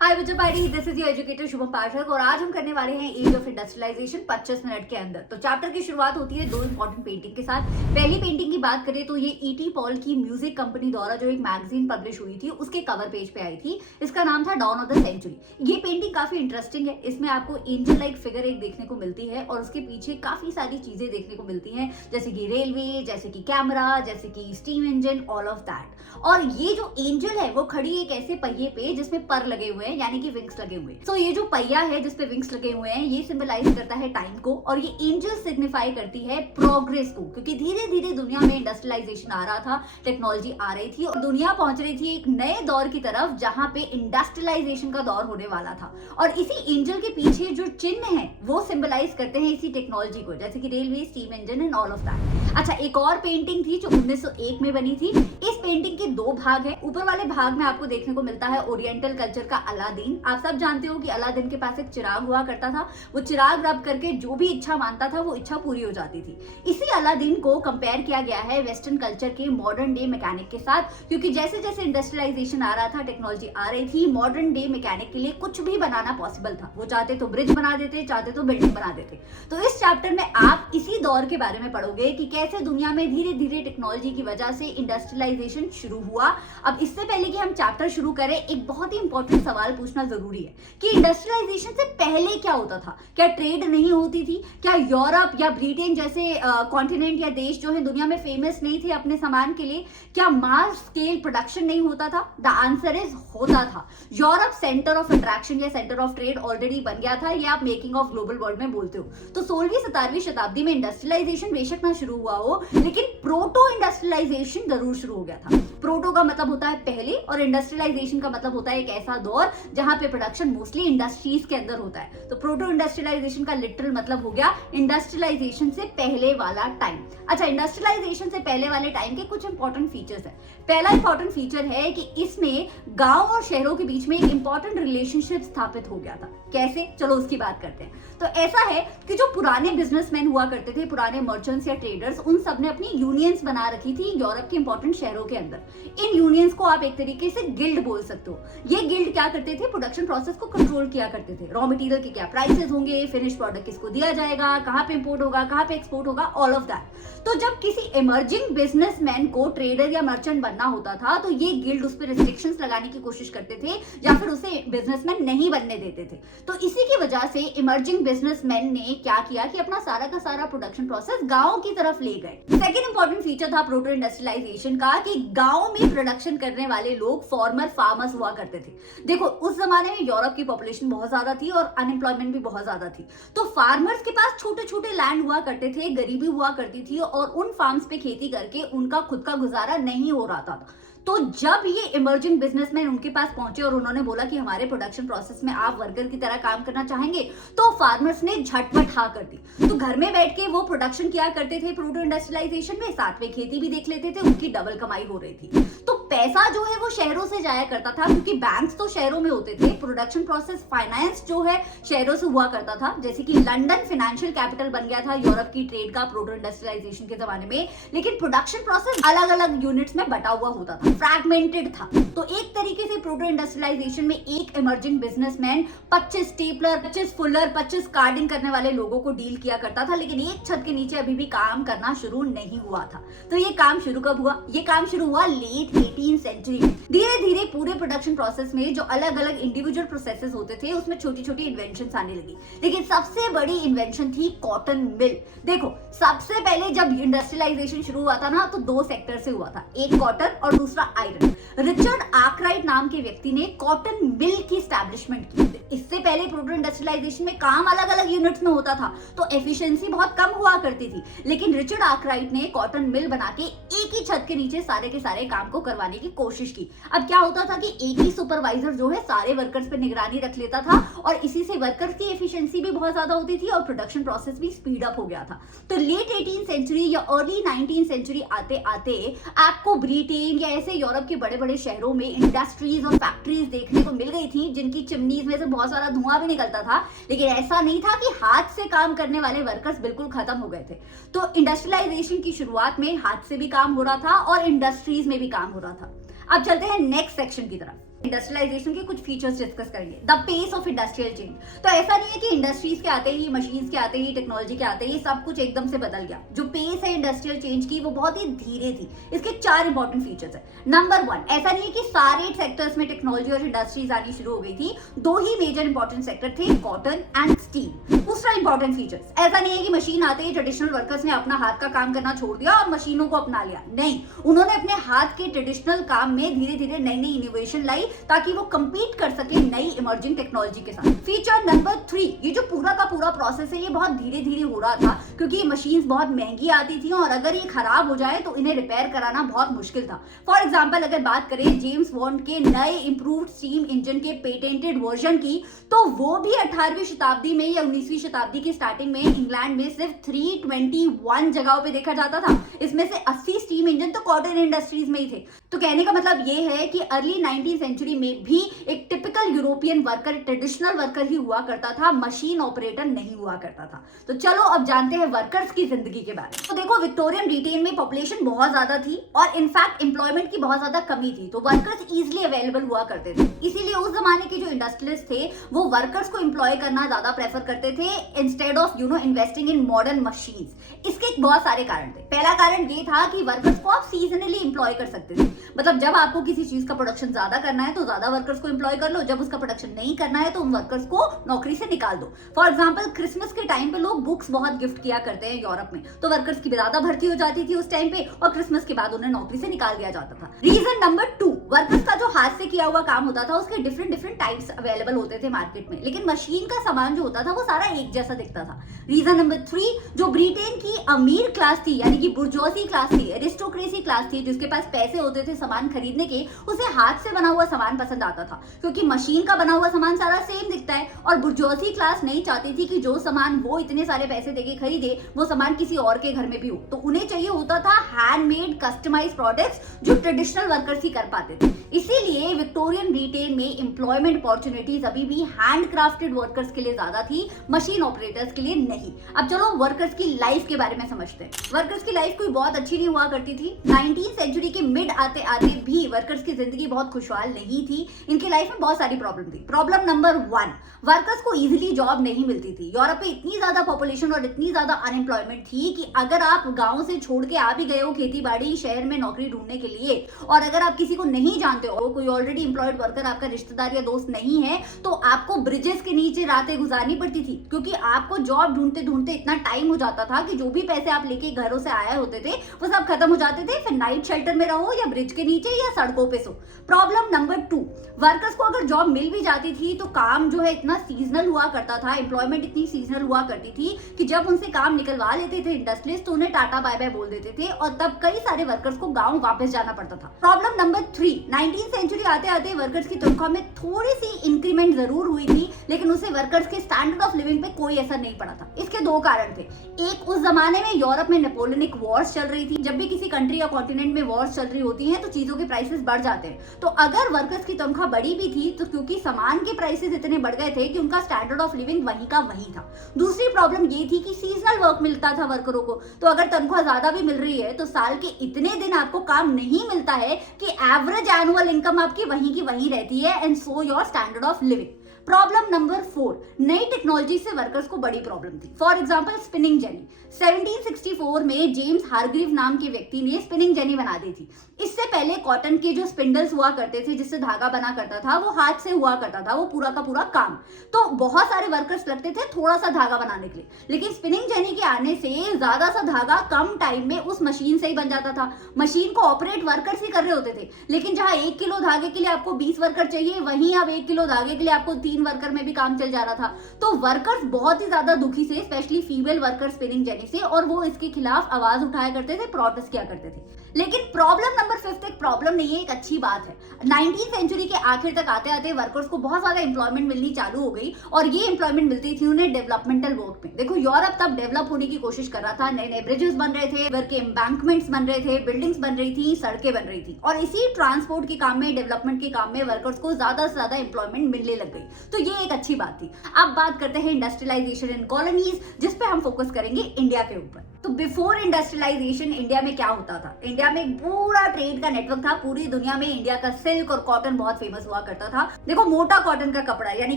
हाय बच्चों party, this is your educator Shubham Pathak और आज हम करने वाले हैं एज ऑफ इंडस्ट्रियलाइजेशन 25 मिनट के अंदर। तो चैप्टर की शुरुआत होती है दो इंपॉर्टेंट पेंटिंग के साथ। पहली पेंटिंग की बात करें तो ये ईटी पॉल की म्यूजिक कंपनी द्वारा जो एक मैगजीन पब्लिश हुई थी उसके कवर पेज पे आई थी। इसका नाम था डॉन ऑफ द सेंचुरी। ये पेंटिंग काफी इंटरेस्टिंग है। इसमें आपको एंजल लाइक फिगर एक देखने को मिलती है और उसके पीछे काफी सारी चीजें देखने को मिलती हैं, जैसे कि रेलवे, जैसे कि कैमरा, जैसे कि steam engine, all of that. और ये जो एंजल है वो खड़ी एक ऐसे पहिए पे जिसमें पर लगे हुए हैं, यानी कि विंग्स लगे हुए हैं। तो ये जो पहिया है जिसपे विंग्स लगे हुए हैं ये सिंबलाइज करता है टाइम को, और ये एंजल सिग्निफाई करती है प्रोग्रेस को, क्योंकि धीरे धीरे दुनिया में इंडस्ट्रियलाइजेशन आ रहा था, टेक्नोलॉजी आ रही थी और दुनिया पहुंच रही थी एक नए दौर की तरफ जहां पे इंडस्ट्रियलाइजेशन का दौर होने वाला था। और इसी एंजल के पीछे जो चिन्ह है वो सिंबलाइज करते हैं इसी टेक्नोलॉजी को, जैसे कि railway, steam engine and all of that. अच्छा, एक और पेंटिंग थी जो 1901 में बनी थी। इस पेंटिंग के दो भाग हैं। ऊपर वाले भाग में आपको देखने को मिलता है ओरिएंटल कल्चर का अलादीन। आप सब जानते हो कि अलादीन के पास एक चिराग हुआ करता था। वो चिराग रब करके जो भी इच्छा मानता था वो इच्छा पूरी हो जाती थी। इसी अलादीन को कंपेयर किया गया है वेस्टर्न कल्चर के मॉडर्न डे मैकेनिक के साथ, क्योंकि जैसे जैसे इंडस्ट्रियलाइजेशन आ रहा था, टेक्नोलॉजी आ रही थी, मॉडर्न डे मैकेनिक के लिए कुछ भी बनाना पॉसिबल था। वो चाहते तो ब्रिज बना देते, चाहते तो बिल्डिंग बना देते। तो इस चैप्टर में आप इसी दौर के बारे में पढ़ोगे कि कैसे दुनिया में धीरे धीरे टेक्नोलॉजी की वजह से इंडस्ट्रियलाइजेशन शुरू हुआ। अब इससे पहले कि हम चैप्टर शुरू करें, एक बहुत ही इंपॉर्टेंट सवाल पूछना जरूरी है कि इंडस्ट्रियलाइजेशन से पहले क्या होता था। क्या ट्रेड नहीं होती थी? क्या यूरोप या ब्रिटेन जैसे कॉन्टिनेंट या देश जो है दुनिया में फेमस नहीं थे अपने सामान के लिए? क्या मास स्केल प्रोडक्शन नहीं होता था? द आंसर इज होता था। यूरोप सेंटर ऑफ अट्रैक्शन या सेंटर ऑफ ट्रेड ऑलरेडी बन गया था। ये आप मेकिंग ऑफ ग्लोबल वर्ल्ड में बोलते हो। तो 16वीं 17वीं शताब्दी में इंडस्ट्रियलाइजेशन बेशक ना शुरू हुआ हो, लेकिन प्रोटो इंडस्ट्रियलाइजेशन जरूर शुरू हो गया था। प्रोटो का मतलब होता है पहले और इंडस्ट्रियलाइजेशन का मतलब होता है एक ऐसा दौर जहां पे प्रोडक्शन मोस्टली इंडस्ट्रीज के अंदर होता है। तो प्रोटो इंडस्ट्रियलाइजेशन का लिटरल मतलब हो गया इंडस्ट्रियलाइजेशन से पहले वाला टाइम। अच्छा, इंडस्ट्रियलाइजेशन से पहले वाले टाइम के कुछ इंपॉर्टेंट फीचर्स है। पहला इंपॉर्टेंट फीचर है कि इसमें गांव और शहरों के बीच में एक इंपॉर्टेंट रिलेशनशिप स्थापित हो गया था। कैसे? चलो उसकी बात करते हैं। तो ऐसा है कि जो पुराने बिजनेसमैन हुआ करते थे, पुराने मर्चेंट्स या ट्रेडर्स, उन सब ने अपनी यूनियंस बना रखी थी यूरोप के इंपॉर्टेंट शहरों के अंदर। इन यूनियंस को आप एक तरीके से गिल्ड बोल सकते हो। ये गिल्ड क्या करते थे? प्रोडक्शन प्रोसेस को कंट्रोल किया करते थे। रॉ मटेरियल के क्या प्राइसेस होंगे, फिनिश प्रोडक्ट किसको दिया जाएगा, कहां पे इंपोर्ट होगा, कहां पे एक्सपोर्ट होगा, ऑल ऑफ दैट। तो जब किसी इमर्जिंग बिजनेसमैन को ट्रेडर या मर्चेंट बनना होता था तो ये गिल्ड उस पर रिस्ट्रिक्शंस लगाने की कोशिश करते थे या फिर उसे बिजनेसमैन नहीं बनने देते थे। तो इसी की वजह से इमर्जिंग बिजनेसमैन ने क्या किया कि अपना सारा का सारा प्रोडक्शन प्रोसेस गांव की तरफ ले गए। सेकंड इंपॉर्टेंट फीचर था प्रोटो इंडस्ट्रियलाइजेशन का कि गांव में प्रोडक्शन करने वाले लोग फॉर्मर फार्मर्स हुआ करते थे। देखो, उस जमाने में यूरोप की पॉपुलेशन बहुत ज्यादा थी और अनएम्प्लॉयमेंट भी बहुत ज्यादा थी। तो फार्मर्स के पास छोटे छोटे लैंड हुआ करते थे, गरीबी हुआ करती थी और उन फार्म्स पे खेती करके उनका खुद का गुजारा नहीं हो रहा था। तो जब ये इमर्जिंग बिजनेसमैन उनके पास पहुंचे और उन्होंने बोला कि हमारे प्रोडक्शन प्रोसेस में आप वर्कर की तरह काम करना चाहेंगे, तो फार्मर्स ने झटपट हाँ कर दी। तो घर में बैठ के वो प्रोडक्शन किया करते थे प्रोटो इंडस्ट्रियलाइजेशन में, साथ में खेती भी देख लेते थे, उनकी डबल कमाई हो रही थी। तो पैसा जो है वो शहरों से जाया करता था, क्योंकि बैंक्स तो शहरों में होते थे। प्रोडक्शन प्रोसेस फाइनेंस जो है शहरों से हुआ करता था, जैसे कि लंदन फाइनेंशियल कैपिटल बन गया था यूरोप की ट्रेड का प्रोटो इंडस्ट्रियलाइजेशन के जमाने में। लेकिन प्रोडक्शन प्रोसेस अलग अलग यूनिट्स में बटा हुआ होता था, फ्रैगमेंटेड था। तो एक तरीके से प्रोटो इंडस्ट्रियलाइजेशन में एक emerging businessman 25 stapler, 25 Fuller, 25 carding करने वाले लोगों को डील किया करता था, लेकिन एक छत के नीचे अभी भी काम करना शुरू नहीं हुआ था। तो ये काम शुरू कब हुआ? ये काम शुरू हुआ लेट 18th सेंचुरी में। धीरे धीरे पूरे प्रोडक्शन प्रोसेस में जो अलग अलग इंडिविजुअल प्रोसेसेस होते थे उसमें छोटी छोटी इन्वेंशंस आने लगी। लेकिन सबसे बड़ी इन्वेंशन थी कॉटन मिल। देखो, सबसे पहले जब इंडस्ट्रियलाइजेशन शुरू हुआ था ना, तो दो सेक्टर से हुआ था, एक कॉटन और दूसरा आयरन। रिचर्ड आर्कराइट नाम के व्यक्ति ने कॉटन मिल की स्टैब्लिशमेंट की। इससे पहले प्रोटो इंडस्ट्रियलाइजेशन में काम अलग अलग यूनिट्स में होता था, तो एफिशिएंसी बहुत कम हुआ करती थी। लेकिन रिचर्ड आर्कराइट ने कॉटन मिल बना के एक ही छत के नीचे सारे के सारे काम को करवाने की कोशिश की। अब क्या होता था कि एक ही सुपरवाइजर जो है सारे वर्कर्स पे निगरानी रख लेता था और इसी से वर्कर्स की एफिशिएंसी भी बहुत ज्यादा होती थी और प्रोडक्शन प्रोसेस भी स्पीड अप हो गया था। तो लेट 18th सेंचुरी या अर्ली 19th सेंचुरी आते आते आपको ब्रिटेन या ऐसे यूरोप के बड़े बड़े शहरों में इंडस्ट्रीज और फैक्ट्रीज देखने को मिल गई थी, जिनकी चिमनीज में से बहुत सारा धुआं भी निकलता था। लेकिन ऐसा नहीं था कि हाथ से काम करने वाले वर्कर्स बिल्कुल खत्म हो गए थे। तो इंडस्ट्रियलाइजेशन की शुरुआत में हाथ से भी काम हो रहा था और इंडस्ट्रीज में भी काम हो रहा था। अब चलते हैं नेक्स्ट सेक्शन की तरफ। इंडस्ट्रियलाइजेशन के कुछ फीचर्स डिस्कस करेंगे। The pace of industrial change. तो ऐसा नहीं है कि इंडस्ट्रीज के आते ही, मशीन्स के आते ही, टेक्नोलॉजी के आते ही सब कुछ एकदम से बदल गया। जो पेस है इंडस्ट्रियल चेंज की वो बहुत ही धीरे थी। इसके 4 इंपॉर्टेंट फीचर्स है। नंबर 1, ऐसा नहीं है कि सारे सेक्टर्स में टेक्नोलॉजी और इंडस्ट्रीज आनी शुरू हो गई थी। 2 ही मेजर इंपॉर्टेंट सेक्टर थे, कॉटन एंड स्टील। दूसरा इंपॉर्टेंट फीचर्स, ऐसा नहीं है कि मशीन आते ही ट्रेडिशनल वर्कर्स ने अपना हाथ का काम करना छोड़ दिया और मशीनों को अपना लिया। नहीं, उन्होंने अपने हाथ के ट्रेडिशनल काम में धीरे धीरे नई नई इनोवेशन लाई ताकि वो compete कर सके नई इमर्जिंग टेक्नोलॉजी के साथ। फीचर नंबर 3, ये जो पूरा का पूरा प्रोसेस है ये बहुत धीरे धीरे हो रहा था क्योंकि ये मशीन्स बहुत महंगी आती थी और अगर ये खराब हो जाए तो इन्हें रिपेयर कराना बहुत मुश्किल था। फॉर एग्जांपल अगर बात करें जेम्स बॉन्ड के नए इंप्रूव्ड स्टीम इंजन के पेटेंटेड वर्जन की, तो वो भी 18वीं शताब्दी में या 19वीं शताब्दी की स्टार्टिंग में इंग्लैंड में सिर्फ 321 जगहों पे देखा जाता था। इसमें से 80 स्टीम इंजन तो कॉटन इंडस्ट्रीज में ही थे। तो कहने का मतलब ये है कि अर्ली 19th सेंचुरी में भी एक typical European worker traditional worker ही हुआ करता था, मशीन ऑपरेटर नहीं हुआ करता था। तो चलो अब जानते हैं वर्कर्स की जिंदगी के बारे में। तो देखो, विक्टोरियन ब्रिटेन में पॉपुलेशन बहुत ज्यादा थी और इनफैक्ट एम्प्लॉयमेंट की बहुत ज्यादा कमी थी, तो वर्कर्स इजीली अवेलेबल हुआ करते थे। इसीलिए उस जमाने के जो इंडस्ट्रियलिस्ट थे वो वर्कर्स को एम्प्लॉय करना ज्यादा प्रेफर करते थे instead of investing in modern machines. इसके बहुत सारे कारण थे। पहला कारण ये था कि वर्कर्स को आप सीजनली एम्प्लॉय कर सकते थे। मतलब जब आपको किसी चीज का प्रोडक्शन ज्यादा करना है तो ज्यादा वर्कर्स को एम्प्लॉय कर लो, जब उसका प्रोडक्शन नहीं करना है तो उन वर्कर्स को नौकरी से निकाल दो। फॉर एग्जांपल क्रिसमस के टाइम पे लोग बुक्स बहुत गिफ्ट किया करते हैं यूरोप में, तो वर्कर्स की ज्यादा भर्ती हो जाती थी उस टाइम पे और क्रिसमस के बाद उन्हें नौकरी से निकाल दिया जाता था। रीजन नंबर 2, वर्कर्स का जो हाथ से किया हुआ काम होता था उसके डिफरेंट डिफरेंट टाइप्स अवेलेबल होते थे मार्केट में, लेकिन मशीन का सामान जो होता था वो सारा एक जैसा दिखता था। रीजन नंबर 3, जो ब्रिटेन की अमीर क्लास थी यानी कि बुर्जोसी क्लास थी, एरिस्टोक्रेसी क्लास थी, जिसके पास पैसे होते थे सामान खरीदने के, उसे हाथ से बना हुआ सामान पसंद आता था क्योंकि मशीन का बना हुआ सामान सारा सेम दिखता है। और बुर्जोसी क्लास नहीं चाहती थी कि जो सामान वो इतने सारे पैसे देके खरीदे वो सामान किसी और के घर में भी हो, तो उन्हें चाहिए होता था हैंडमेड कस्टमाइज्ड प्रोडक्ट्स जो ट्रेडिशनल वर्कर्स ही कर पाते थे। इसीलिए विक्टोरियन ब्रिटेन में एम्प्लॉयमेंट अपॉर्चुनिटीज अभी भी हैंडक्राफ्टेड वर्कर्स के लिए ज्यादा थी, मशीन ऑपरेटर्स के लिए नहीं। अब चलो वर्कर्स की लाइफ के बारे में समझते हैं। वर्कर्स की लाइफ कोई बहुत अच्छी नहीं हुआ करती थी। 19th सेंचुरी के मिड आते आते भी वर्कर्स की जिंदगी बहुत खुशहाल नहीं थी। इनकी लाइफ में बहुत सारी प्रॉब्लम थी। प्रॉब्लम नंबर 1, वर्कर्स को इजीली जॉब नहीं मिलती थी। यूरोप में इतनी ज्यादा पॉपुलेशन और इतनी ज्यादा अनएम्प्लॉयमेंट थी कि अगर आप गांव से छोड़ के आ भी गए हो खेती बाड़ी शहर में नौकरी ढूंढने के लिए, और अगर आप किसी को नहीं जानते हो, कोई ऑलरेडी एम्प्लॉयड वर्कर आपका रिश्तेदार या दोस्त नहीं है, तो आपको ब्रिजेस के नीचे रातें गुजारनी पड़ती थी क्योंकि आपको जॉब ढूंढते ढूंढते इतना टाइम हो जाता था कि जो भी पैसे आप लेके घरों से आए होते थे वो सब खत्म हो जाते थे। फिर नाइट शेल्टर में रहो या ब्रिज के नीचे या सड़कों पे सो। प्रॉब्लम नंबर 2, वर्कर्स को अगर जॉब मिल भी जाती थी तो काम जो है इतना सीजनल हुआ करता था, एम्प्लॉयमेंट इतनी सीजनल हुआ करती थी कि जब उनसे काम निकलवा लेते थे इंडस्ट्रियलिस्ट तो उन्हें टाटा बाय बाय बोल देते थे और तब कई सारे वर्कर्स को गांव वापस जाना पड़ता था। प्रॉब्लम नंबर 3, 19th सेंचुरी आते आते वर्कर्स की तनख्वाह में थोड़ी सी इंक्रीमेंट जरूर हुई थी, लेकिन उससे वर्कर्स के स्टैंडर्ड ऑफ लिविंग पे कोई असर नहीं पड़ा था। इसके 2 कारण थे। एक, उस जमाने में यूरोप में नेपोलियनिक वॉर्स चल रही थी। जब भी किसी कंट्री या कॉन्टिनेंट में वॉर्स चल रही होती हैं तो चीजों के प्राइसेस बढ़ जाते हैं। तो अगर वर्कर्स की तनख्वाह बढ़ी भी थी तो क्योंकि सामान के प्राइसेस इतने बढ़ गए थे कि उनका स्टैंडर्ड ऑफ लिविंग वहीं का वहीं था। दूसरी प्रॉब्लम ये थी कि सीजनल वर्क मिलता था वर्करों को, तो अगर तनख्वाह ज्यादा भी मिल रही है तो साल के इतने दिन आपको काम नहीं मिलता है कि एवरेज एनुअल इनकम आपकी वहीं की वहीं रहती है and so your standard of living. Problem number 4, नई टेक्नोलॉजी से वर्कर्स को बड़ी प्रॉब्लम थी। For example spinning jenny. 1764 में जेम्स हारग्रीव नाम के व्यक्ति ने स्पिनिंग जेनी बना दी थी। इससे पहले कॉटन के जो स्पिंडल्स हुआ करते थे जिससे धागा बना करता था वो हाथ से हुआ करता था, वो पूरा का पूरा काम। तो बहुत सारे वर्कर्स लगते थे थोड़ा सा धागा बनाने के लिए, लेकिन स्पिनिंग जेनी के आने से ज्यादा सा धागा कम टाइम में उस मशीन से ही बन जाता था। मशीन को ऑपरेट वर्कर्स ही कर रहे होते थे, लेकिन जहां 1 किलो धागे के लिए आपको 20 वर्कर चाहिए, वहीं अब 1 किलो धागे के लिए आपको 3 वर्कर में भी काम चल जा रहा था। तो वर्कर्स बहुत ही ज्यादा दुखी से, specially female worker spinning jenny से, और वो इसके खिलाफ आवाज उठाया करते थे, प्रोटेस्ट किया करते थे। लेकिन प्रॉब्लम नंबर 5 एक प्रॉब्लम नहीं है, एक अच्छी बात है। 19th सेंचुरी के आखिर तक आते आते वर्कर्स को बहुत ज्यादा एम्प्लॉयमेंट मिलनी चालू हो गई और ये एम्प्लॉयमेंट मिलती थी उन्हें डेवलपमेंटल वर्क में। देखो यूरोप तब डेवलप होने की कोशिश कर रहा था, नए नए ब्रिजेस बन रहे थे, वर्क के एम्बैंकमेंट्स बन रहे थे, बिल्डिंग्स बन रही थी, सड़कें बन रही थी, और इसी ट्रांसपोर्ट के काम में, डेवलपमेंट के काम में वर्कर्स को ज्यादा से ज्यादा एम्प्लॉयमेंट मिलने लग गई। तो ये एक अच्छी बात थी। अब बात करते हैं इंडस्ट्रियलाइजेशन इन कॉलोनीज, जिसपे हम फोकस करेंगे इंडिया के ऊपर। तो बिफोर इंडस्ट्रियलाइजेशन इंडिया में क्या होता था? इंडिया में पूरा ट्रेड का नेटवर्क था। पूरी दुनिया में इंडिया का सिल्क और कॉटन बहुत फेमस हुआ करता था। देखो, मोटा कॉटन का कपड़ा यानी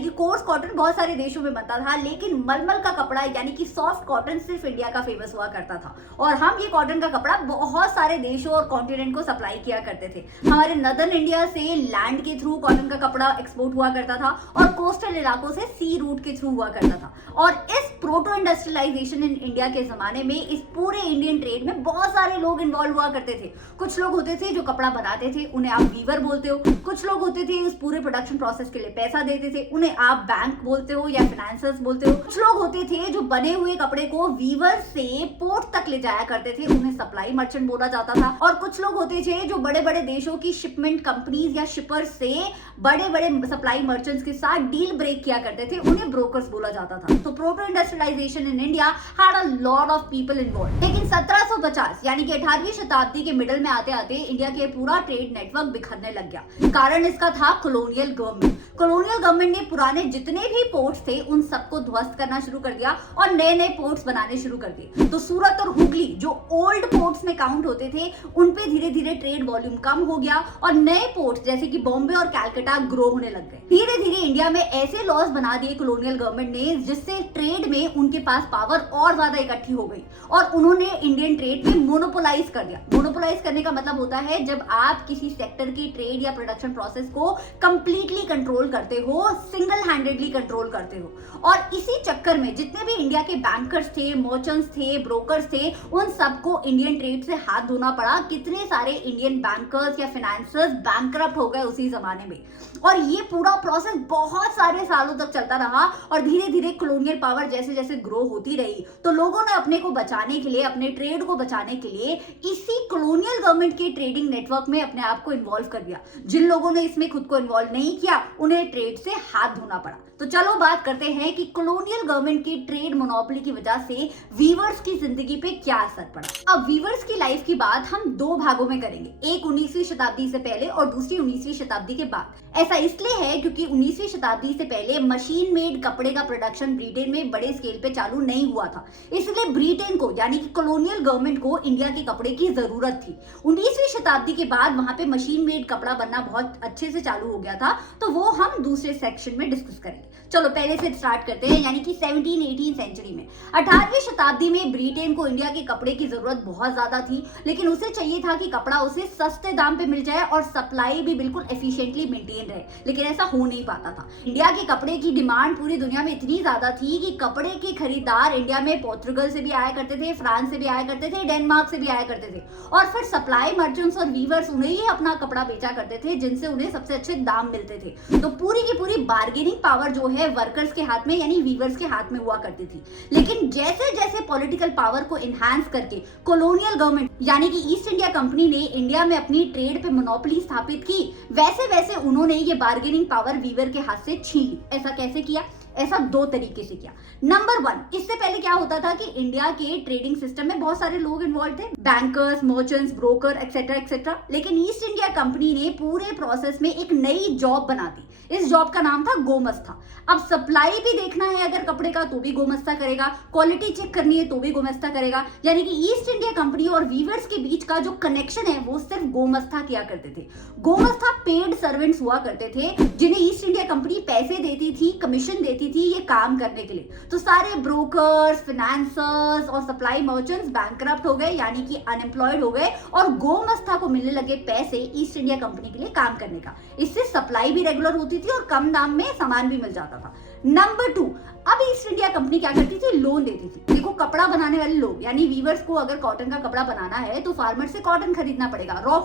कि कोर्स कॉटन बहुत सारे देशों में बनता था, लेकिन मलमल का कपड़ा यानी कि सॉफ्ट कॉटन सिर्फ इंडिया का फेमस हुआ करता था। और हम ये कॉटन का कपड़ा बहुत सारे देशों और कॉन्टिनेंट को सप्लाई किया करते थे। हमारे नदर्न इंडिया से लैंड के थ्रू कॉटन का कपड़ा एक्सपोर्ट हुआ करता था और कोस्टल इलाकों से सी रूट के थ्रू हुआ करता था। और इस प्रोटो इंडस्ट्रियलाइजेशन इन इंडिया के जमाने में इस पूरे इंडियन ट्रेड में बहुत सारे लोग इन्वॉल्व हुआ करते थे। कुछ लोग होते थे जो कपड़ा बनाते थे, उन्हें आप वीवर बोलते हो। कुछ लोग होते थे उस पूरे प्रोडक्शन प्रोसेस के लिए पैसा देते थे, उन्हें आप बैंक बोलते हो या फाइनेंसर्स बोलते हो। कुछ लोग होते थे जो बने हुए कपड़े को वीवर से पोर्ट तक ले जाया करते थे, उन्हें सप्लाई मर्चेंट बोला जाता था। और कुछ लोग होते थे जो बड़े बड़े देशों की शिपमेंट कंपनीज या शिपर्स से बड़े बड़े सप्लाई मर्चेंट्स के साथ डील ब्रेक किया करते थे, उन्हें ब्रोकर्स बोला जाता था। तो proto industrialisation in India had a lot of people involve. लेकिन 1750 यानी कि 18वीं शताब्दी के मिडल में आते आते इंडिया के पूरा ट्रेड नेटवर्क बिखरने लग गया। कारण इसका था कॉलोनियल गवर्नमेंट। कॉलोनियल गवर्नमेंट ने पुराने जितने भी पोर्ट्स थे उन सबको ध्वस्त करना शुरू कर दिया और नए नए पोर्ट्स बनाने शुरू कर दिए। तो सूरत और हुगली जो ओल्ड पोर्ट्स में काउंट होते थे, उन पे धीरे धीरे ट्रेड वॉल्यूम कम हो गया और नए पोर्ट्स जैसे कि बॉम्बे और कैलकाटा ग्रो होने लग गए। धीरे धीरे इंडिया में ऐसे लॉज बना दिए कॉलोनियल गवर्नमेंट ने जिससे ट्रेड में उनके पास पावर और ज्यादा इकट्ठी हो गई और उन्होंने इंडियन ट्रेड में मोनोपोलाइज कर दिया। मोनोपोलाइज करने का मतलब होता है जब आप किसी सेक्टर की ट्रेड या प्रोडक्शन प्रोसेस को कंप्लीटली कंट्रोल करते हो, सिंगल हैंडेडली कंट्रोल करते हो। और इसी चक्कर में जितने भी इंडिया के बैंकर्स थे, मर्चेंट्स थे, ब्रोकर्स थे, उन सबको इंडियन ट्रेड से हाथ धोना पड़ा। कितने सारे इंडियन बैंकर्स या फाइनेंसर्स बैंकरप्ट हो गए उसी जमाने में। और ये पूरा प्रोसेस बहुत सारे सालों तक चलता रहा और धीरे धीरे कॉलोनियल पावर जैसे जैसे ग्रो होती रही तो लोगों ने अपने को बचाने के लिए, अपने ट्रेड को बचाने के लिए इसी कॉलोनियल गवर्नमेंट के ट्रेडिंग नेटवर्क में अपने आप को इन्वॉल्व कर दिया। जिन लोगों ने इसमें खुद को इन्वॉल्व नहीं किया उन्हें ट्रेड से हाथ धोना पड़ा। तो चलो बात करते हैं कि कॉलोनियल गवर्नमेंट की ट्रेड मोनोपोली की वजह से वीवर्स की जिंदगी पे क्या असर पड़ा। अब वीवर्स की लाइफ की बात हम दो भागों में करेंगे, एक 19वीं शताब्दी से पहले और दूसरी 19वीं शताब्दी के बाद। ऐसा इसलिए है क्योंकि 19वीं शताब्दी से पहले मशीन मेड कपड़े का प्रोडक्शन ब्रिटेन में बड़े स्केल पे चालू नहीं हुआ था, इसलिए ब्रिटेन को यानी कि कॉलोनियल गवर्नमेंट को इंडिया के कपड़े की जरूरत थी। 19वीं शताब्दी के बाद वहां पे मशीन मेड कपड़ा बनना बहुत अच्छे से चालू हो गया था, तो वो हम दूसरे सेक्शन में डिस्कस करेंगे। चलो पहले से स्टार्ट करते हैं, यानी कि 17-18 सेंचुरी में 18वीं शताब्दी में ब्रिटेन को इंडिया के कपड़े की जरूरत बहुत ज्यादा थी, लेकिन उसे चाहिए था कि कपड़ा उसे सस्ते दाम पे मिल जाए और सप्लाई भी बिल्कुल एफिशिएंटली मेंटेन रहे, लेकिन ऐसा हो नहीं पाता था। इंडिया के कपड़े की डिमांड पूरी दुनिया में इतनी ज्यादा थी कि कपड़े के खरीदार इंडिया में पोर्तुगल से भी आया करते थे, फ्रांस से भी आया करते थे, डेनमार्क से भी आया करते थे और फिर सप्लाई मर्चेंट्स और वीवर्स उन्हें ही अपना कपड़ा बेचा करते थे जिनसे उन्हें सबसे अच्छे दाम मिलते थे। तो पूरी की पूरी बार्गेनिंग पावर जो है वर्कर्स के हाथ में यानी वीवर्स के हाथ में हुआ करती थी। लेकिन जैसे जैसे पॉलिटिकल पावर को एनहांस करके कॉलोनियल गवर्नमेंट यानी कि ईस्ट इंडिया कंपनी ने इंडिया में अपनी ट्रेड पे मोनोपोली स्थापित की, वैसे वैसे उन्होंने ये बार्गेनिंग पावर वीवर के हाथ से छीन ली। ऐसा कैसे किया? ऐसा दो तरीके से किया। नंबर 1, इससे पहले क्या होता था कि इंडिया के ट्रेडिंग सिस्टम में बहुत सारे लोग इन्वॉल्व थे, bankers, merchants, broker etcetera etcetera. लेकिन ईस्ट इंडिया कंपनी ने पूरे प्रोसेस में एक नई जॉब बना दी। इस जॉब का नाम था गोमस्ता। अब सप्लाई भी देखना है अगर कपड़े का तो भी गोमस्ता करेगा, क्वालिटी चेक करनी है तो भी गोमस्ता करेगा। यानी कि ईस्ट इंडिया कंपनी और वीवर्स के बीच का जो कनेक्शन है वो सिर्फ गोमस्ता किया करते थे। गोमस्ता पेड सर्वेंट्स हुआ करते थे जिन्हें ईस्ट इंडिया कंपनी पैसे देती थी, कमीशन देती थी ये काम करने के लिए। तो सारे ब्रोकर्स, फाइनेंसर्स और सप्लाई मर्चेंट्स बैंकरप्ट हो गए यानी कि अनएम्प्लॉयड हो गए और गोमस्ता को मिलने लगे पैसे ईस्ट इंडिया कंपनी के लिए काम करने का। इससे सप्लाई भी रेगुलर होती थी और कम दाम में सामान भी मिल जाता था। नंबर 2, अब ईस्ट इंडिया कंपनी क्या करती थी? लोन देती थी। देखो, कपड़ा बनाने वाले लोग यानी वीवर्स को अगर कॉटन का कपड़ा बनाना है तो फार्मर से कॉटन खरीदना पड़ेगा, रॉ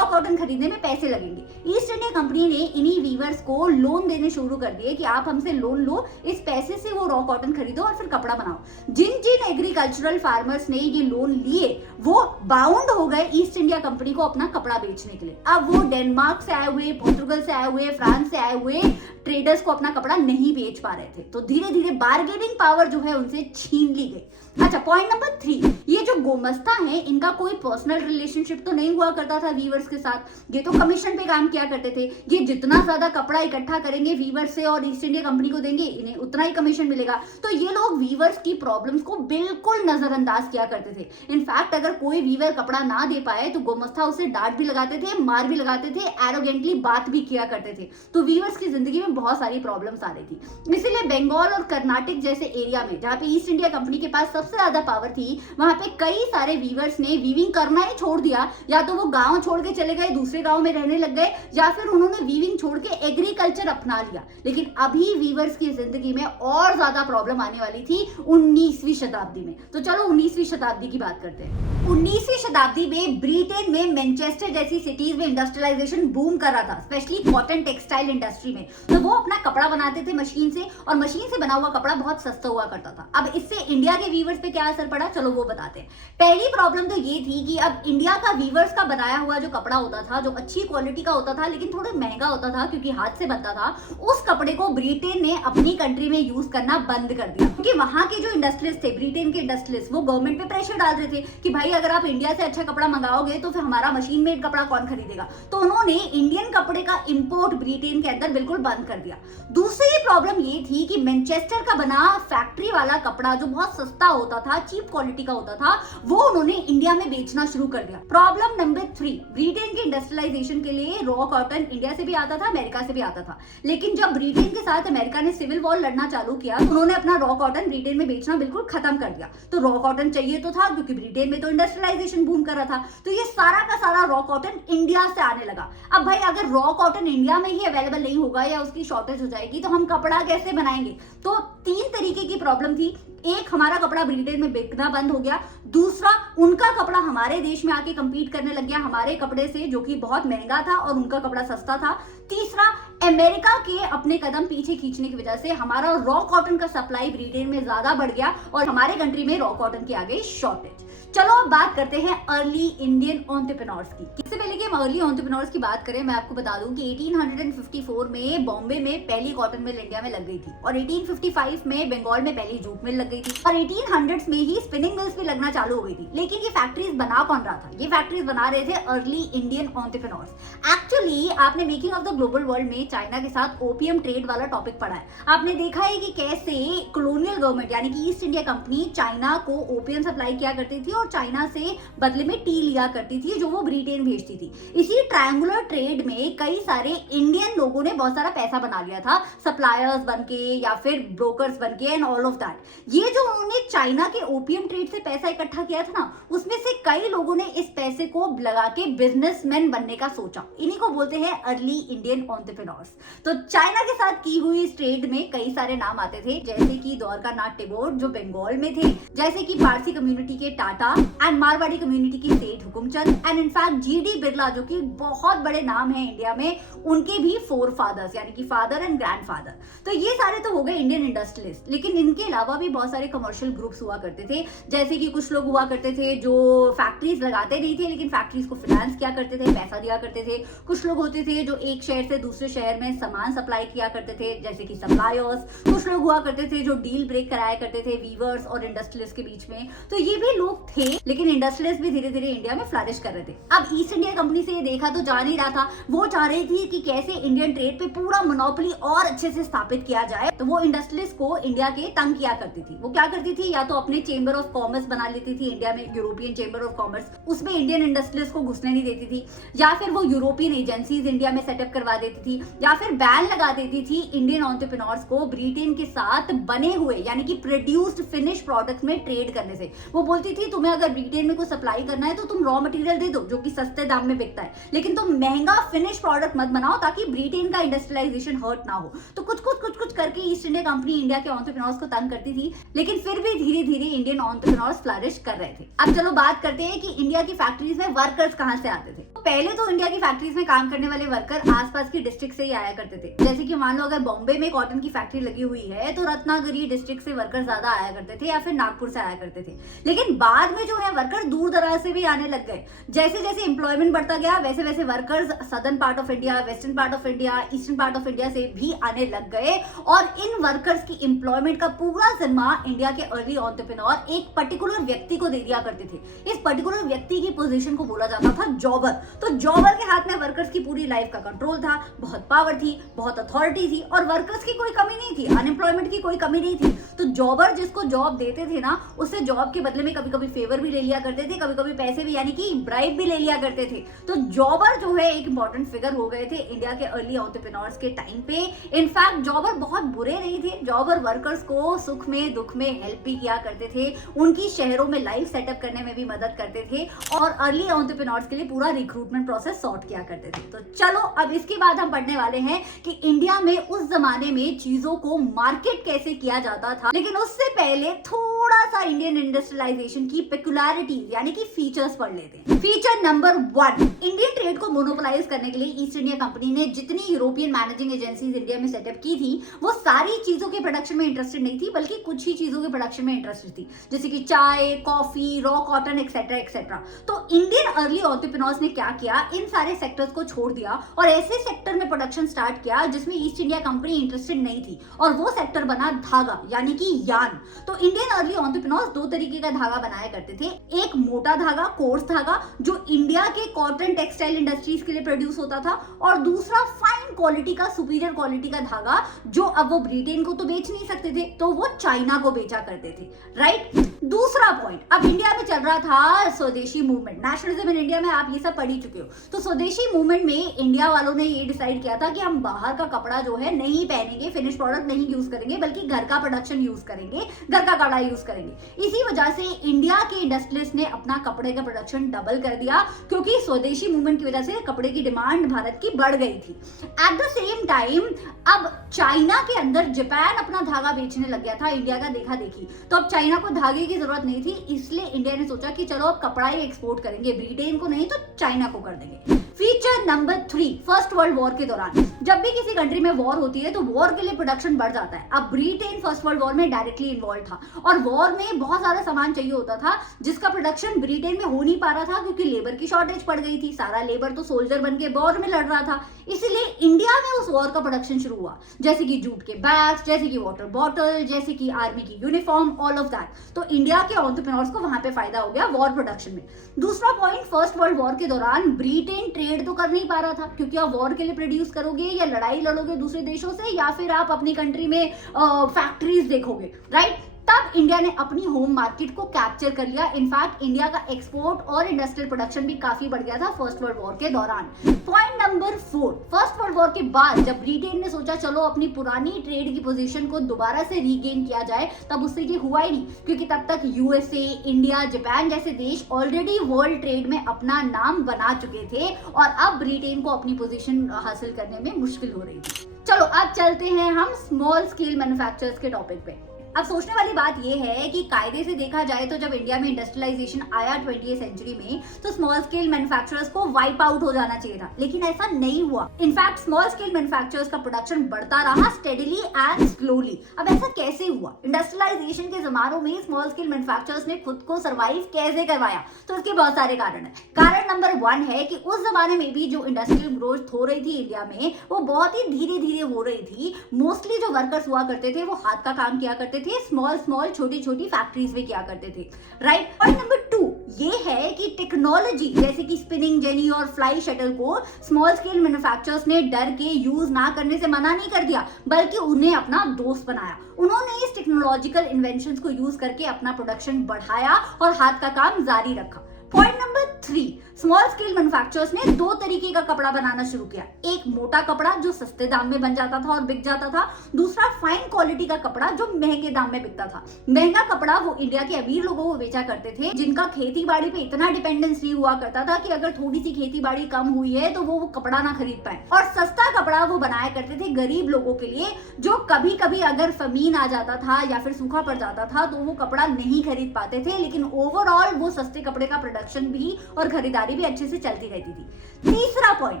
कॉटन खरीदने में पैसे लगेंगे। ईस्ट इंडिया कंपनी ने इन्हीं वीवर्स को लोन देने शुरू कर दिए कि आप हमसे लोन लो, इस पैसे से वो रॉ कॉटन खरीदो और फिर कपड़ा बनाओ। जिन जिन एग्रीकल्चरल फार्मर्स ने ये लोन लिए वो बाउंड हो गए ईस्ट इंडिया कंपनी को अपना कपड़ा बेचने के लिए। अब वो डेनमार्क से आए हुए, पोर्तुगल से आए हुए, फ्रांस से आए हुए ट्रेडर्स को अपना कपड़ा नहीं बेच पा रहे थे, तो धीरे धीरे बार्गेनिंग पावर जो है उनसे छीन ली गई। अच्छा, पॉइंट नंबर 3, ये जो गोमस्ता है इनका कोई पर्सनल रिलेशनशिप तो नहीं हुआ करता था वीवर्स के साथ। ये तो कमीशन पे काम किया करते थे। ये जितना ज्यादा कपड़ा इकट्ठा करेंगे वीवर्स से और ईस्ट इंडिया कंपनी को देंगे, इन्हें उतना ही कमीशन मिलेगा। तो ये लोग वीवर्स की प्रॉब्लम्स को बिल्कुल नजरअंदाज किया करते थे। इनफैक्ट अगर कोई वीवर कपड़ा ना दे पाए तो गोमस्ता उसे डांट भी लगाते थे, मार भी लगाते थे, एरोगेंटली बात भी किया करते थे। तो वीवर्स की जिंदगी में बहुत सारी प्रॉब्लम्स आ रही थी। इसीलिए बंगाल और कर्नाटक जैसे एरिया में जहां पे ईस्ट इंडिया कंपनी के पास सबसे ज्यादा पावर थी, वहां पे कई सारे वीवर्स ने वीविंग करना ही छोड़ दिया। या तो वो गांव छोड़ के चले गए, दूसरे गांव में रहने लग गए, या फिर उन्होंने वीविंग छोड़ के एग्रीकल्चर अपना लिया। लेकिन अभी वीवर्स की जिंदगी में और ज्यादा प्रॉब्लम आने वाली थी 19वीं शताब्दी में। तो चलो 19वीं शताब्दी की बात करते हैं। 19वीं शताब्दी में ब्रिटेन में मैनचेस्टर जैसी सिटीज में इंडस्ट्रियलाइजेशन बूम कर रहा था, स्पेशली कॉटन टेक्सटाइल इंडस्ट्री में। तो वो अपना कपड़ा बनाते थे मशीन से, और मशीन से बना हुआ कपड़ा बहुत सस्ता हुआ करता था। अब इससे इंडिया के वीवर्स पे क्या असर पड़ा, चलो वो बताते हैं। पहली प्रॉब्लम तो ये थी कि अब इंडिया का वीवर्स का बनाया हुआ जो कपड़ा होता था, जो अच्छी क्वालिटी का होता था लेकिन थोड़ा महंगा होता था क्योंकि हाथ से बनता था, उस कपड़े को ब्रिटेन ने अपनी कंट्री में यूज करना बंद कर दिया। क्योंकि वहां के जो इंडस्ट्रियलिस्ट थे, ब्रिटेन के इंडस्ट्रियलिस्ट, वो गवर्नमेंट पे प्रेशर डाल रहे थे कि भाई अगर आप इंडिया से अच्छा कपड़ा मंगाओगे तो फिर हमारा मशीन मेड कपड़ा कौन खरीदेगा। तो उन्होंने इंडियन कपड़े का इंपोर्ट ब्रिटेन के अंदर बिल्कुल बंद कर दिया। दूसरी प्रॉब्लम ये थी कि मैनचेस्टर का बना फैक्ट्री वाला कपड़ा जो बहुत सस्ता होता था, चीप क्वालिटी का होता था, वो उन्होंने इंडिया में बेचना शुरू कर दिया। प्रॉब्लम नंबर 3, ब्रिटेन के इंडस्ट्रियलाइजेशन के लिए रॉ कॉटन इंडिया से भी आता था, अमेरिका से भी आता था। लेकिन जब ब्रिटेन के साथ अमेरिका ने सिविल वॉर लड़ना चालू किया तो उन्होंने अपना रॉ कॉटन ब्रिटेन में बेचना बिल्कुल खत्म कर दिया। तो रॉ कॉटन चाहिए तो था क्योंकि ब्रिटेन में तो इंडस्ट्रियलाइजेशन बूम कर रहा था, तो ये सारा का सारा रॉ कॉटन इंडिया से आने लगा। अब भाई अगर रॉ कॉटन इंडिया में ही अवेलेबल नहीं होगा या उसकी शॉर्टेज हो जाएगी तो हम कपड़ा कैसे बनाएंगे। तो 3 तरीके की प्रॉब्लम थी। एक, हमारा कपड़ा ब्रिटेन में बिकना बंद हो गया। दूसरा, उनका कपड़ा हमारे देश में आके कंपीट करने लग गया हमारे कपड़े से, जो कि बहुत महंगा था और उनका कपड़ा सस्ता था। तीसरा, अमेरिका के अपने कदम पीछे खींचने की वजह से हमारा रॉ कॉटन का सप्लाई ब्रिटेन में ज्यादा बढ़ गया और हमारे कंट्री में रॉ कॉटन की आ गई शॉर्टेज। चलो अब बात करते हैं अर्ली इंडियन एंटरप्रेन्योर्स की। इससे पहले कि हम अर्ली एंटरप्रेन्योर्स की बात करें, मैं आपको बता दूं कि 1854 में बॉम्बे में पहली कॉटन मिल इंडिया में लग गई थी, और 1855 में बंगाल में पहली जूट मिल लग गई थी, और 1800s में ही स्पिनिंग मिल्स भी लगना चालू हो गई थी। लेकिन ये फैक्ट्रीज बना कौन रहा था? ये फैक्ट्रीज बना रहे थे अर्ली इंडियन एंटरप्रेन्योर्स। एक्चुअली आपने making of the global world में चाइना के साथ ओपीएम ट्रेड वाला टॉपिक पढ़ा है। आपने देखा है कि कैसे कॉलोनियल गवर्नमेंट यानी कि ईस्ट इंडिया कंपनी चाइना को ओपीएम सप्लाई किया करती थी और चाइना से बदले में टी लिया करती थी जो वो ब्रिटेन भेजती थी। इसी ट्रायंगुलर ट्रेड में कई सारे इंडियन लोगों ने बहुत सारा पैसा बना लिया था, सप्लायर्स बनके या फिर ब्रोकर्स बनके एंड ऑल ऑफ दैट। ये जो उन्होंने चाइना के ओपीएम ट्रेड से पैसा इकट्ठा किया था ना, उसमें से कई लोगों ने इस पैसे को लगा के बिजनेसमैन बनने का सोचा। इन्हीं को बोलते हैं अर्ली इंडियन एंटरप्रेन्योर्स। तो चाइना के साथ की हुई इस ट्रेड में कई सारे नाम आते थे, जैसे कि द्वारकानाथ टैगोर जो बंगाल में थे, जैसे कि पारसी कम्युनिटी के टाटा एंड मारवाड़ी कम्युनिटी की सेठ Hukumchand, and in fact GD Birla जो कि बहुत बड़े नाम है इंडिया में, उनके भी 4 फादर्स यानी कि फादर एंड ग्रैंडफादर। तो ये सारे तो हो गए इंडियन इंडस्ट्रियलिस्ट। लेकिन इनके अलावा भी बहुत सारे कमर्शियल ग्रुप्स हुआ करते थे, जैसे कि कुछ लोग हुआ करते थे जो फैक्ट्रीज लगाते नहीं थे लेकिन फैक्ट्रीज को फाइनेंस किया करते थे, पैसा दिया करते थे। कुछ लोग होते थे जो एक शहर से दूसरे शहर में सामान सप्लाई किया करते थे, जैसे कि सप्लायर्स। कुछ लोग हुआ करते थे जो डील ब्रेक कराया करते थे वीवर्स और इंडस्ट्रियलिस्ट के बीच में। तो ये भी लोग थे, लेकिन इंडस्ट्रियलिस्ट भी धीरे धीरे इंडिया में फ्लरिश कर रहे थे। अब ईस्ट इंडिया कंपनी से ये देखा तो जा नहीं रहा था, वो चाह रही थी कि कैसे इंडियन ट्रेड पे पूरा मोनोपोली और अच्छे से स्थापित किया जाए। तो वो इंडस्ट्रियलिस्ट को इंडिया के तंग किया करती थी। वो क्या करती थी, या तो अपने चेंबर ऑफ कॉमर्स बना लेती थी इंडिया में, यूरोपियन चेंबर ऑफ कॉमर्स, उसमें इंडियन इंडस्ट्रियलिस्ट को घुसने नहीं देती थी, या फिर वो यूरोपियन एजेंसीज इंडिया में सेटअप करवा देती थी, या फिर बैन लगा देती थी इंडियन एंटरप्रेन्योर्स को ब्रिटेन के साथ बने हुए यानी कि प्रोड्यूस्ड फिनिश प्रोडक्ट्स में ट्रेड करने से। वो बोलती थी तुम्हें अगर ब्रिटेन में कुछ सप्लाई करना है तो तुम रॉ मटेरियल दे दो जो कि सस्ते दाम में बिकता है, लेकिन तुम महंगा फिनिश प्रोडक्ट मत बनाओ ताकि ब्रिटेन का इंडस्ट्रियलाइजेशन हर्ट ना हो। तो कुछ करके ईस्ट इंडिया कंपनी इंडिया के एंटरप्रेन्योर्स को तंग करती थी, लेकिन फिर भी धीरे धीरे इंडियन एंटरप्रेन्योर्स फ्लरिश कर रहे थे। अब चलो बात करते हैं कि इंडिया की फैक्ट्रीज में वर्कर्स कहां से आते थे। तो पहले तो इंडिया की फैक्ट्रीज में काम करने वाले वर्कर आसपास की डिस्ट्रिक्ट से ही आया करते थे। जैसे कि मान लो अगर बॉम्बे में कॉटन की फैक्ट्री लगी हुई है तो रत्नागिरी डिस्ट्रिक्ट से वर्कर ज्यादा आया करते थे, या फिर नागपुर से आया करते थे। लेकिन बाद में जो है वर्कर दूर दराज से भी आने लग गए। जैसे जैसे एम्प्लॉयमेंट बढ़ता गया वैसे वैसे workers southern part of India, western part of India, eastern part of India से भी आने लग गए। है और इन वर्कर्स की एम्प्लॉयमेंट का पूरा जिम्मा इंडिया के अर्ली एंटरप्रेन्योर एक पर्टिकुलर व्यक्ति को दे दिया करते थे। इस पर्टिकुलर व्यक्ति की पोजीशन को बोला जाता था जॉबर। तो जॉबर के हाथ में वर्कर्स की पूरी लाइफ का कंट्रोल था, बहुत पावर थी, बहुत अथॉरिटी थी और वर्कर्स की कोई कमी नहीं थी, अनएम्प्लॉयमेंट की कोई कमी नहीं थी। तो जॉबर जिसको जॉब देते थे ना, उससे जॉब के बदले में कभी कभी फेवर भी ले लिया करते थे, कभी कभी पैसे भी यानी कि ब्राइब भी ले लिया करते थे। तो जॉबर जो है एक इंपॉर्टेंट फिगर हो गए थे इंडिया के अर्ली एंटरप्रेन्योर्स के टाइम पे। इनफैक्ट जॉबर बहुत बुरे नहीं थे, जॉबर वर्कर्स को सुख में दुख में हेल्प भी किया करते थे, उनकी शहरों में लाइफ सेटअप करने में भी मदद करते थे और अर्ली एंटरप्रेन्योर्स के लिए पूरा रिक्रूटमेंट प्रोसेस सॉर्ट किया करते थे। तो चलो अब इसके बाद हम पढ़ने वाले हैं कि इंडिया में उस जमाने में चीजों को मार्केट कैसे किया जाता था। लेकिन उससे पहले थोड़ा सा इंडियन इंडस्ट्रियलाइजेशन की पेक्युलैरिटीज यानी कि फीचर्स पढ़ लेते हैं। फीचर नंबर 1, इंडियन ट्रेड को मोनोपोलाइज करने के लिए ईस्ट इंडिया कंपनी ने जितनी यूरोपियन मैनेजिंग एजेंसीज इंडिया में सेटअप की थी, वो सारी चीजों के प्रोडक्शन में इंटरेस्टेड नहीं थी, बल्कि कुछ ही चीजों के प्रोडक्शन में इंटरेस्टेड थी, जैसे कि चाय, coffee, raw cotton etcetera etcetera. तो इंडियन अर्ली एंटरप्रेन्योर्स ने क्या किया, इन सारे सेक्टर्स को छोड़ दिया और ऐसे सेक्टर में प्रोडक्शन स्टार्ट किया जिसमें ईस्ट इंडिया कंपनी इंटरेस्टेड नहीं थी, और वो सेक्टर बना धागा यानी कि यार्न। तो इंडियन अर्ली एंटरप्रेन्योर्स दो तरीके का धागा बनाया करते थे, एक मोटा धागा, कोर्स धागा, जो इंडिया के कॉटन टेक्सटाइल इंडस्ट्रीज के लिए प्रोड्यूस होता था, और दूसरा फाइन क्वालिटी का, सुपीरियर क्वालिटी का धागा, जो अब वो ब्रिटेन को तो बेच नहीं सकते थे, तो वो चाइना को बेचा करते थे, राइट। दूसरा पॉइंट, अब इंडिया में चल रहा था स्वदेशी मूवमेंट, नेशनलिज्म इन इंडिया में आप ये सब पढ़ ही चुके हो। तो स्वदेशी मूवमेंट में इंडिया वालों ने ये डिसाइड किया था कि हम बाहर का कपड़ा जो है नहीं पहनेंगे, फिनिश प्रोडक्ट नहीं यूज करेंगे, बल्कि घर का प्रोडक्शन यूज करेंगे, घर का कपड़ा यूज करेंगे। इसी वजह से इंडिया के इंडस्ट्रियलिस्ट ने अपना कपड़े का प्रोडक्शन डबल कर दिया, क्योंकि स्वदेशी मूवमेंट की वजह से कपड़े की डिमांड भारत की बढ़ गई थी। एट द सेम टाइम अब चाइना के अंदर जापान अपना धागा बेचने लग गया था इंडिया का देखा देखी, तो अब चाइना को धागे की जरूरत नहीं थी, इसलिए इंडिया ने सोचा कि चलो अब कपड़ा ही एक्सपोर्ट करेंगे, ब्रिटेन को नहीं तो चाइना को कर देंगे। Feature number 3, first world war के दौरान जब भी किसी कंट्री में वॉर होती है तो वॉर के लिए प्रोडक्शन बढ़ जाता है। अब ब्रिटेन फर्स्ट वर्ल्ड वॉर में डायरेक्टली इन्वॉल्व था और वॉर में बहुत सारा सामान चाहिए होता था जिसका प्रोडक्शन ब्रिटेन में हो नहीं पा रहा था, क्योंकि लेबर की शॉर्टेज पड़ गई थी, सारा लेबर तो सोल्जर बन के वॉर में लड़ रहा था। इसलिए इंडिया में उस वॉर का प्रोडक्शन शुरू हुआ, जैसे कि जूट के बैग्स, जैसे कि वाटर बॉटल, जैसे कि आर्मी की यूनिफॉर्म, ऑल ऑफ दैट। तो इंडिया के एंटरप्रेन्योर्स को वहां पे फायदा हो गया वॉर प्रोडक्शन में। दूसरा पॉइंट, फर्स्ट वर्ल्ड वॉर के दौरान ब्रिटेन ट्रेड तो कर नहीं पा रहा था, क्योंकि आप वॉर के लिए प्रोड्यूस करोगे या लड़ाई लड़ोगे दूसरे देशों से, या फिर आप अपनी कंट्री में फैक्ट्रीज देखोगे, राइट। तब इंडिया ने अपनी होम मार्केट को कैप्चर कर लिया। इनफैक्ट इंडिया का एक्सपोर्ट और इंडस्ट्रियल प्रोडक्शन भी काफी बढ़ गया था फर्स्ट वर्ल्ड वॉर के दौरान। Point number 4, first world war के बाद जब ब्रिटेन ने सोचा चलो अपनी पुरानी ट्रेड की पोजीशन को दोबारा से रीगेन किया जाए, तब उससे ये हुआ ही नहीं, क्योंकि तब तक यूएसए, इंडिया, जापान जैसे देश ऑलरेडी वर्ल्ड ट्रेड में अपना नाम बना चुके थे और अब ब्रिटेन को अपनी पोजीशन हासिल करने में मुश्किल हो रही थी। चलो अब चलते हैं हम स्मॉल स्केल मैन्युफैक्चरर्स के टॉपिक पे। अब सोचने वाली बात यह है कि कायदे से देखा जाए तो जब इंडिया में इंडस्ट्रियलाइजेशन आया 20वीं सेंचुरी में, तो स्मॉल स्केल मैन्युफैक्चरर्स को वाइप आउट हो जाना चाहिए था, लेकिन ऐसा नहीं हुआ। इनफैक्ट स्मॉल स्केल मैन्युफैक्चरर्स का प्रोडक्शन बढ़ता रहा स्टेडीली एंड स्लोली। अब ऐसा कैसे हुआ? इंडस्ट्रियलाइजेशन के जमानों में स्मॉल स्केल मैन्युफैक्चरर्स ने खुद को सर्वाइव कैसे करवाया? तो इसके बहुत सारे कारण है। कारण नंबर 1 है कि उस जमाने में भी जो इंडस्ट्रियल ग्रोथ हो रही थी इंडिया में, वो बहुत ही धीरे धीरे हो रही थी। मोस्टली जो वर्कर्स हुआ करते थे वो हाथ का काम किया करते थे, स्मॉल छोटी छोटी फैक्ट्रीज में किया करते थे, राइट। पॉइंट नंबर 2 ये है कि टेक्नोलॉजी जैसे कि स्पिनिंग जेनी और फ्लाई शटल को स्मॉल स्केल मैन्युफैक्चरर्स ने डर के यूज ना करने से मना नहीं कर दिया, बल्कि उन्हें अपना दोस्त बनाया। उन्होंने इस टेक्नोलॉजिकल इन्वेंशंस को यूज करके अपना प्रोडक्शन बढ़ाया और हाथ का काम जारी रखा। Point number 3, small scale manufacturers ने 2 तरीके का कपड़ा बनाना शुरू किया। एक मोटा कपड़ा जो सस्ते दाम में बन जाता था और बिक जाता था, दूसरा फाइन क्वालिटी का कपड़ा जो महंगे दाम में बिकता था। महंगा कपड़ा वो इंडिया के अमीर लोगों को बेचा करते थे, जिनका खेती बाड़ी पे इतना डिपेंडेंस नहीं हुआ करता था कि अगर थोड़ी सी खेती बाड़ी कम हुई है तो वो कपड़ा ना खरीद पाए। और सस्ता कपड़ा वो बनाया करते थे गरीब लोगों के लिए, जो कभी कभी अगर फमीन आ जाता था या फिर सूखा पड़ जाता था तो वो कपड़ा नहीं खरीद पाते थे, लेकिन ओवरऑल वो सस्ते कपड़े का प्रोडक्शन भी और खरीदारी भी अच्छे से चलती रहती थी। तीसरा पॉइंट,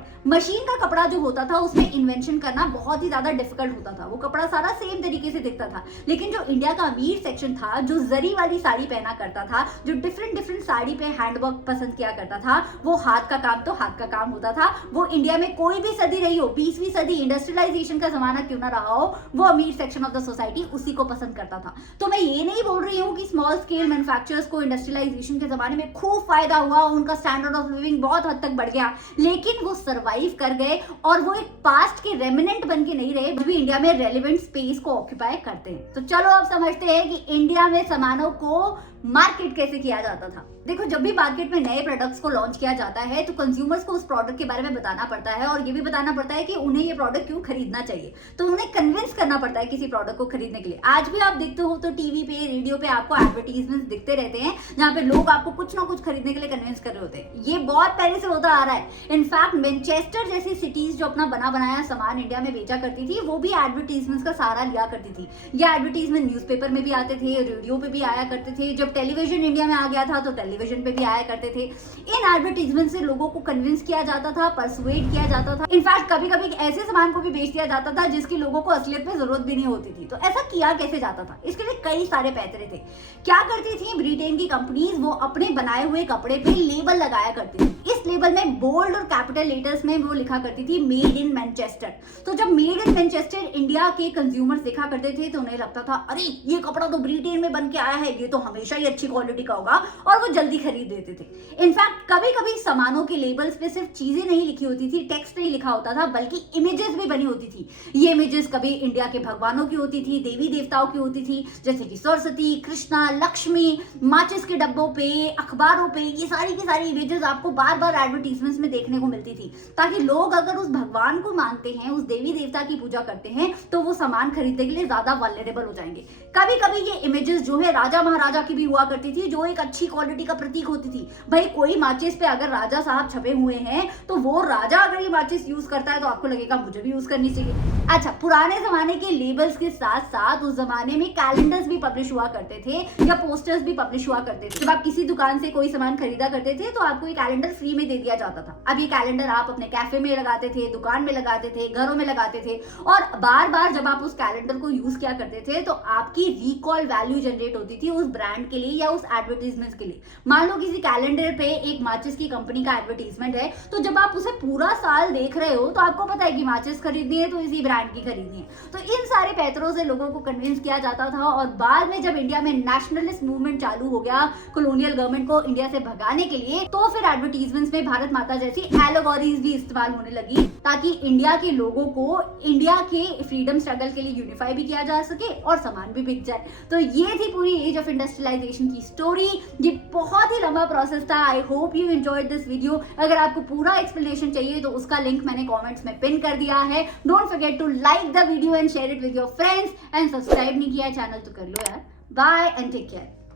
मशीन का कपड़ा जो होता था उसमें इन्वेंशन करना बहुत ही ज्यादा डिफिकल्ट होता था। वो कपड़ा सारा सेम तरीके से दिखता था, लेकिन जो इंडिया का अमीर सेक्शन था, जो जरी वाली साड़ी पहना करता था, जो डिफरेंट डिफरेंट साड़ी पे हैंडवर्क पसंद किया करता था, वो हाथ का काम तो हाथ का काम होता था। वो इंडिया में कोई भी सदी रही हो, 20वीं सदी, इंडस्ट्रियलाइजेशन का जमाना क्यों ना रहा हो, वो अमीर सेक्शन ऑफ द सोसाइटी उसी को पसंद करता था। तो मैं ये नहीं बोल रही हूँ कि स्मॉल स्केल मैन्युफैक्चरर्स को इंडस्ट्रियलाइजेशन के जमाने में खूब फायदा हुआ, उनका स्टैंडर्ड ऑफ लिविंग बहुत हद तक बढ़ गया, लेकिन वो सर्वाइव कर गए और वो एक पास्ट के रेमिनेंट बन के नहीं रहे, भी इंडिया में रेलिवेंट स्पेस को ऑक्यूपाई करते हैं। तो चलो अब समझते हैं कि इंडिया में सामानों को मार्केट कैसे किया जाता था। देखो, जब भी मार्केट में नए प्रोडक्ट्स को लॉन्च किया जाता है तो कंज्यूमर्स को उस प्रोडक्ट के बारे में बताना पड़ता है और ये भी बताना पड़ता है कि उन्हें ये प्रोडक्ट क्यों खरीदना चाहिए। तो उन्हें कन्विंस करना पड़ता है किसी प्रोडक्ट को खरीदने के लिए। आज भी आप देखते हो तो टीवी पे, रेडियो पे आपको एडवर्टीजमेंट दिखते रहते हैं जहाँ पे लोग आपको कुछ ना कुछ खरीदने के लिए कन्विंस कर रहे होते हैं। ये बहुत पहले से होता आ रहा है। इनफैक्ट मैनचेस्टर जैसी सिटीज जो अपना बना बनाया सामान इंडिया में बेचा करती थी, वो भी एडवर्टीजमेंट का सहारा लिया करती थी। ये एडवर्टीजमेंट न्यूज़पेपर में भी आते थे, रेडियो पे भी आया करते थे। जब टेलीविजन इंडिया में आ गया था तो टेलीविजन पे भी आया करते थे। इन एडवर्टीजमेंट से लोगों को कन्विंस किया जाता था, परसुएट किया जाता था। इनफैक्ट कभी कभी ऐसे सामान को भी बेच दिया जाता था जिसकी लोगों को असलियत में जरूरत भी नहीं होती थी। तो ऐसा किया कैसे जाता था, इसके लिए कई सारे पैतरे थे। क्या करती थी ब्रिटेन की कंपनीज, वो अपने बनाए हुए कपड़े पे लेबल लगाया करती थी। इस लेबल में बोल्ड और कैपिटल लेटर्स में वो लिखा करती थी मेड इन मैनचेस्टर। तो जब मेड इन मैनचेस्टर इंडिया के कंज्यूमर्स देखा करते थे तो उन्हें लगता था, अरे ये कपड़ा तो ब्रिटेन में बन के आया है, ये तो हमेशा ही अच्छी क्वालिटी का होगा, और वो जल्दी खरीद देते थे। इनफैक्ट कभी कभी सामानों के लेबल्स पे सिर्फ चीजें नहीं लिखी होती थी, टेक्स्ट नहीं लिखा होता था, बल्कि इमेजेस भी बनी होती थी। ये इमेजेस कभी इंडिया के भगवानों की होती थी, देवी देवताओं की होती थी, जैसे कि सरस्वती, कृष्णा, लक्ष्मी। माचिस के डब्बों पे, अखबारों पे, ये सारी की सारी इमेजेस आपको बार बार एडवर्टीजमेंट्स में देखने को मिलती थी, ताकि लोग अगर उस भगवान को मानते हैं, उस देवी देवता की पूजा करते हैं, तो वो सामान खरीदने के लिए ज्यादा वल्नरेबल हो जाएंगे। कभी कभी ये इमेजेस जो है राजा महाराजा की भी हुआ करती थी, जो एक अच्छी क्वालिटी का प्रतीक होती थी। भाई कोई माचिस पे अगर राजा साहब छपे हुए हैं तो वो राजा अगर ये माचिस यूज करता है तो आपको लगेगा मुझे भी यूज करनी चाहिए। अच्छा, पुराने जमाने के लेबल्स के साथ साथ उस जमाने में कैलेंडर्स भी पब्लिश हुआ करते थे या पोस्टर्स भी पब्लिश हुआ करते थे। जब आप किसी दुकान से कोई सामान खरीदा करते थे तो आपको ये कैलेंडर फ्री में दे दिया जाता था। अब ये कैलेंडर आप अपने कैफे में लगाते थे, दुकान में लगाते थे, घरों में लगाते थे, और बार बार जब आप उस कैलेंडर को यूज किया करते थे तो आपकी रिकॉल वैल्यू जनरेट होती थी उस ब्रांड के लिए या उस एडवर्टीजमेंट के लिए। मान लो किसी कैलेंडर पे एक माचिस की कंपनी का एडवर्टीजमेंट है, तो जब आप उसे पूरा साल देख रहे हो तो आपको पता है कि माचिस खरीदनी है तो इसी ब्रांड की खरीदनी है। तो इन सारे पैतरों से लोगों को कन्विंस किया जाता था, और बाद में जब इंडिया में नेशनलिस्ट मूवमेंट चालू हो गया कॉलोनियल गवर्नमेंट को इंडिया से भगाने के लिए, तो फिर एडवर्टीजमेंट्स में भारत माता जैसी एलोगोरीज भी इस्तेमाल होने लगी, ताकि इंडिया के लोगों को इंडिया के फ्रीडम स्ट्रगल के लिए यूनिफाई भी किया जा सके और सामान भी बिक जाए। तो ये थी पूरी एज ऑफ इंडस्ट्रियलाइजेशन की स्टोरी। ये बहुत ही लंबा प्रोसेस था। I hope you enjoyed this video. अगर आपको पूरा एक्सप्लेनेशन चाहिए तो उसका लिंक मैंने कमेंट्स में पिन कर दिया है। Don't forget to like the video and share it with your friends, and subscribe नहीं किया चैनल तो कर लो यार। Bye and take care.